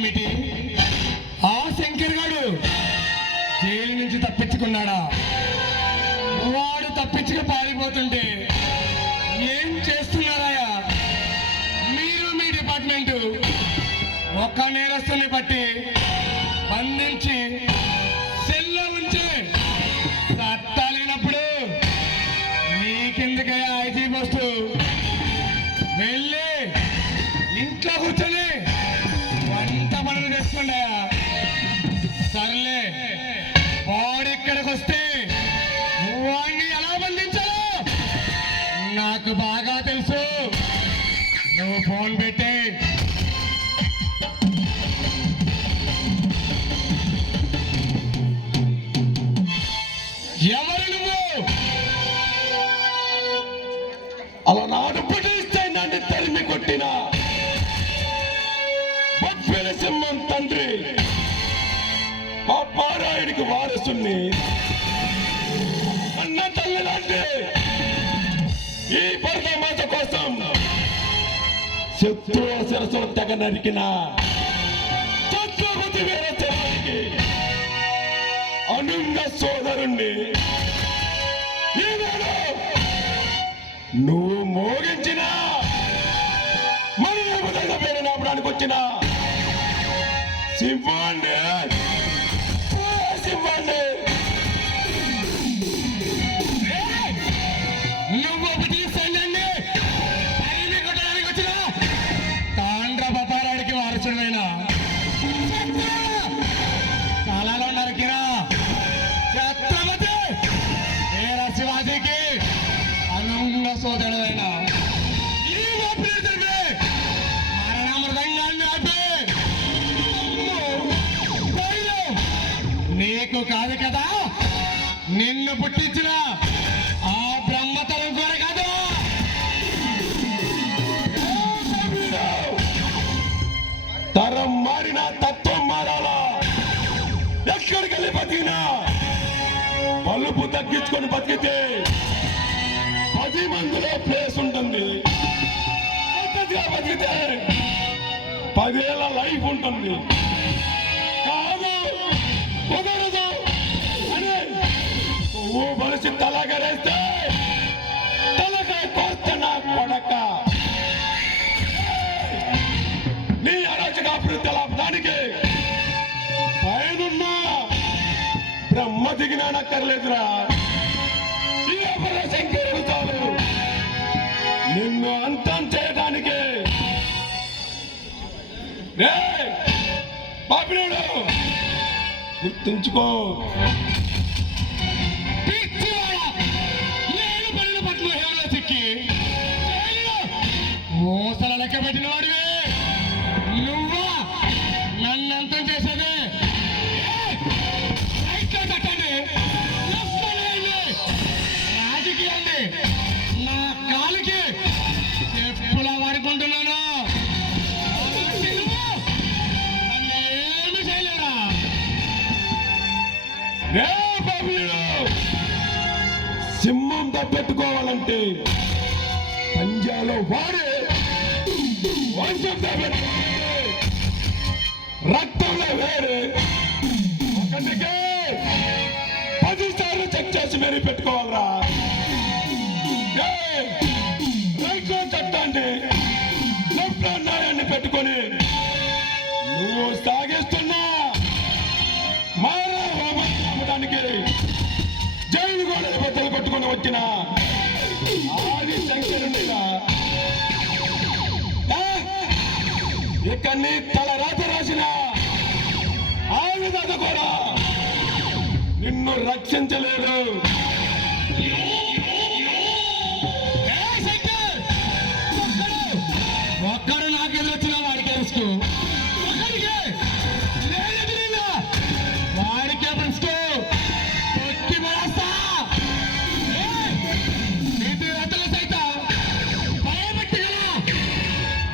ఏమిటి? ఆ శంకర్ గాడు జైలు నుంచి తప్పించుకున్నాడా? వాడు తప్పించుకు పారిపోతుంటే ఏం చేస్తున్నారయ్యా మీరు? మీ డిపార్ట్మెంటు ఒక నేరస్తుని బట్టి బంధించి సెల్లో ఉంచి చట్టాలేనప్పుడు నీకెందుకయ్యా ఐజీ పోస్టు? వెళ్ళి ఇంట్లో కూర్చొని వంట పనులు చేసుకోండి. సర్లే, వాడు ఇక్కడికి వస్తే వాడిని ఎలా బంధించాలో నాకు బాగా తెలుసు. నువ్వు ఫోన్ పెట్టి ఎవరు నువ్వు? అలనాడు బ్రిటిష్ నన్ను తరిమి కొట్టిన బొజ్జల సింహం తండ్రి పాపారాయుడికి వారసుని అన్న తల్లి లాంటి ఈ భరతమాత కోసం శత్రువు శిరస్సులు తెగ నరికిన ఛత్రపతి వీరచంద్రుడికి అనుంగ సోదరుణ్ణి ఈనాడు నువ్వు మోగించిన మన పేరు నాపడానికి వచ్చిన సింహాన్ని సింహాన్ని నువ్వు ఒకటి సైన్యాన్ని తరిమి కొట్టడానికి వచ్చిన తాండ్ర పాపారాయుడికి వారసుడైన కాలాలో నరికిన ఛత్రపతి వీర శివాజీకి అనుంగ సోదరుడైన ఈ మరణామృతంగాన్ని ఆపి నీకు కాదు కదా నిన్ను పుట్టించిన ఆ బ్రహ్మతరం కూడా కాదు. తరం మారిన తత్వం మారాలా? ఎక్కడికి వెళ్ళి బతికినా బలుపు తగ్గించుకొని బతికితే 10 మందిలో ప్లేస్ ఉంటుంది. పద్ధతిగా బతికితే 10 ఏళ్ళ లైఫ్ ఉంటుంది. కాదు, కుదరదు అని నువ్వు మనిషి తలగరేస్తే తలకాయ కోస్తే నా కొడక. నీ అరాచకాభివృద్ధి లాభానికి పైనున్నా బ్రహ్మ దిగినానక్కర్లేదురా. ఈ శంకరుడు చాలు నిన్ను అంతం చేయడానికి. పాపినాడు గుర్తుంచుకో, మోసల లెక్క పెట్టిన వాడివి నువ్వా నన్ను అంతం చేసేది? కట్టండి, రాజకీయాన్ని నా కాలికి చెప్పులా వాడుకుంటున్నాను. ఏమి చేయలేరా? సింహం తప్పెట్టుకోవాలంటే పంజాలో వాడే రక్తంలో వేరే ఒకటికే 10 సార్లు చెక్ చేసి మరీ పెట్టుకోవాలరా. రైట్ లో చట్టాన్ని లెఫ్ట్ లో న్యాయాన్ని పెట్టుకొని నువ్వు సాగిస్తున్నా మారడానికి జైలు గోడలు బద్దలు కొట్టుకొని వచ్చిన ఆది శంకరునిగా ఇక నీ తల రాత రాసిన ఆ విధాత కూడా నిన్ను రక్షించలేడు. ఒక్కడు నాకు ఎదురొచ్చిన వాడికి తెలుసు, వాడికే తెలుసు తొక్కి పడేస్తా. నీతి రతులు సైతం భయపెట్టగల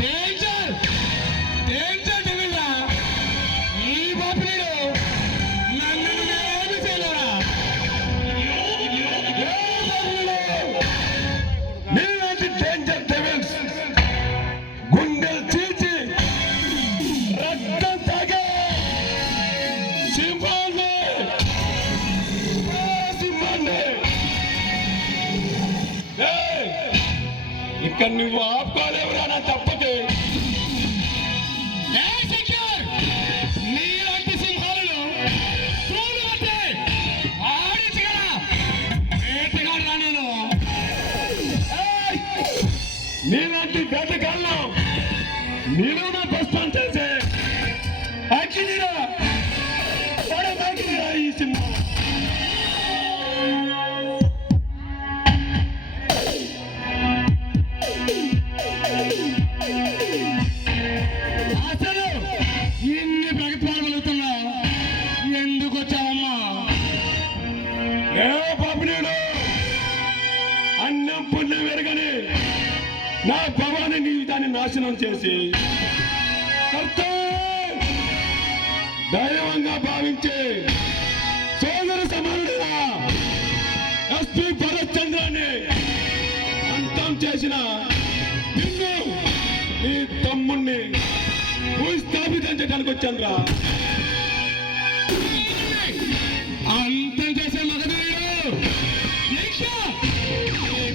డేంజర్ డేంజర్ డెవిల్రా ఈ బాపినీడు. నన్ను ఏమి చేయలేరా? నీలాంటి డేంజర్ డెవిల్స్ గుండెలు చీల్చి రక్తం ఇక నువ్వు ఆపుకోలేవురా నా తప్పకి. నీలాంటి సింహాలను చూడు అంటే ఆడించగల వేటగాడు రా నేను. నీలాంటి వేటగాళ్ళు నేను నా ప్రశ్న చేసే అగ్నిరా పడమాకిరా ఈ సింహం. అసలు ఇన్ని ప్రగతిపడగలుగుతున్నావు, ఎందుకు వచ్చావమ్మా? ఏ పాపినేడు అన్నం పుణ్యం వెరగని నా భవాని నీ దాన్ని నాశనం చేసి దైవంగా భావించే సోదర సమానుడిగా ఎస్పీ భరత్ చంద్రాన్ని అంతం చేసిన నిన్ను నీ తమ్ముణ్ణి భూస్థాపితం వచ్చాను రా. అంతం చేసే మగధీరుడు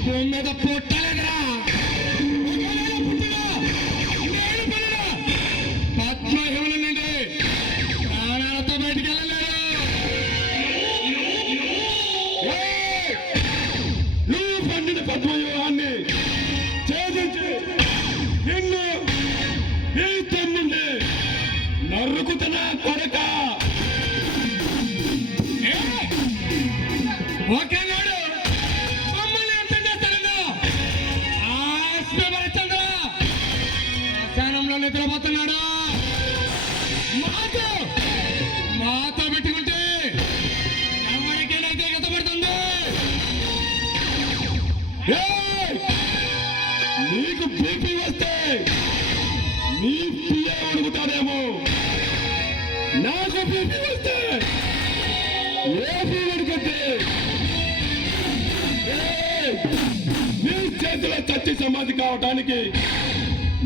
భూమి మీద పుట్టలేదురా. పద్మహిమల నుండి ప్రాణాలతో బయటికి వెళ్ళలేదు. నువ్వు పండిన పద్మవ్యూహాన్ని ఛేదించి నిన్ను నీ తమ్ముణ్ణి నరుకుతున్న కొరక. ఒకనాడు మమ్మల్ని అంతం చేస్తానన్నా ఆశ్రమరచంద్ర శ్మశానంలో నిద్రపోతున్నాడు. మాతో పెట్టుకుంటే ఎవరికైనా గతపడుతుంది. నీకు బీపీ వస్తే నీ పియ్య ఉడుకుతాడేమో, నాకు బీపీ వస్తే ఏ ఉడుకుంటే నీ చేతిలో చచ్చి సమాధి కావటానికి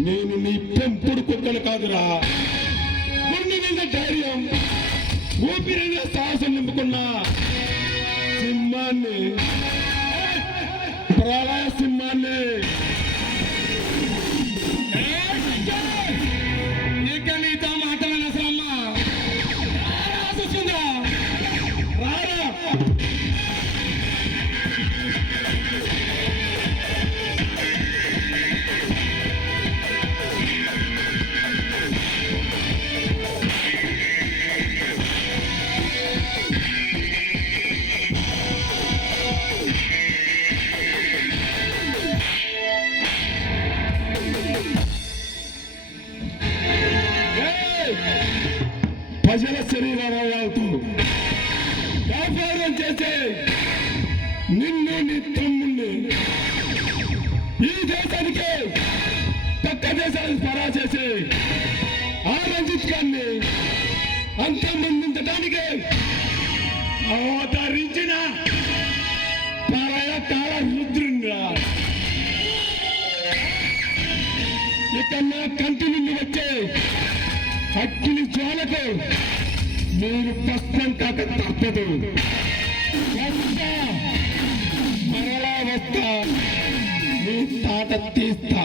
నేను నీ పెంపుడు కుక్కను కాదురా. గుండె నిండా ధైర్యం, ఊపిరి నిండా సాహసం నింపుకున్న సింహాన్ని, ప్రళయ సింహాన్ని. ఇక నీతో మాట్లాడిన అసలమ్మా రాసుందా రారా. ప్రజల శరీరాలతో వ్యాపారం చేసే నిన్ను నీ తమ్ముణ్ణి ఈ దేశానికి పక్క దేశానికి పరా చేసి ఆ రంజిత్ గారిని అంతమందించడానికి అవతరించిన పరయకాల రుద్రుండ్రా. ఇక నా కంటి నుండి వచ్చే అగ్ని జ్వాలకు నేను కష్టం కాక తప్పదు. మరలా వస్తా, నీ తాట తీస్తా.